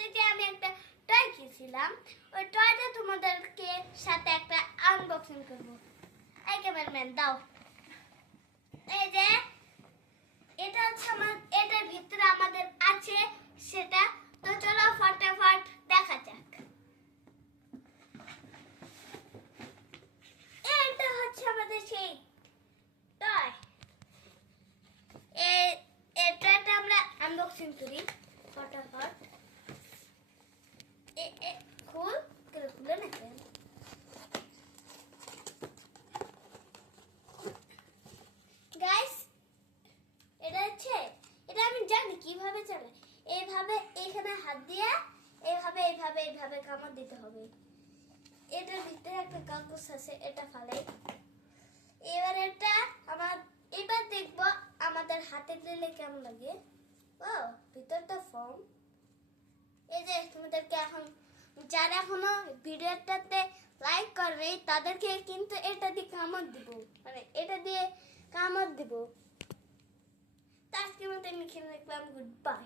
সাথে যে আমি একটা টয় কিনেছিলাম, ওই টয়টা তোমাদেরকে সাথে একটা আনবক্সিং করব। এই ক্যামেরাম্যান দাও। এই যে এটা হচ্ছে এটার ভিতরে আমাদের আছে সেটা। তো চলো ফটাফট দেখা যাক। এটা হচ্ছে আমাদের সেই টয়। এটা আমরা আনবক্সিং করি ফটাফট। খুল খুলে না কেন? গাইস এটা হচ্ছে, এটা আমি জানি কিভাবে চালায়। এইভাবে এখানে হাত দিয়ে এইভাবে এইভাবে এইভাবে কামড় দিতে হবে। এটার ভিতরে একটা কাগজ আছে, এটা ফালাই। এবার এটা এবার দেখবো আমাদের হাতে দিলে কেমন লাগে। ও ভিতরটা ফর্ম। এই যে তোমাদেরকে এখন যারা এখনো ভিডিওটাতে লাইক করবে তাদেরকে কিন্তু এটা দিয়ে কামড় দিব, মানে এটা দিয়ে কামড় দিব। তো আজকের মতো আমি খেলে দেখলাম, গুড বাই।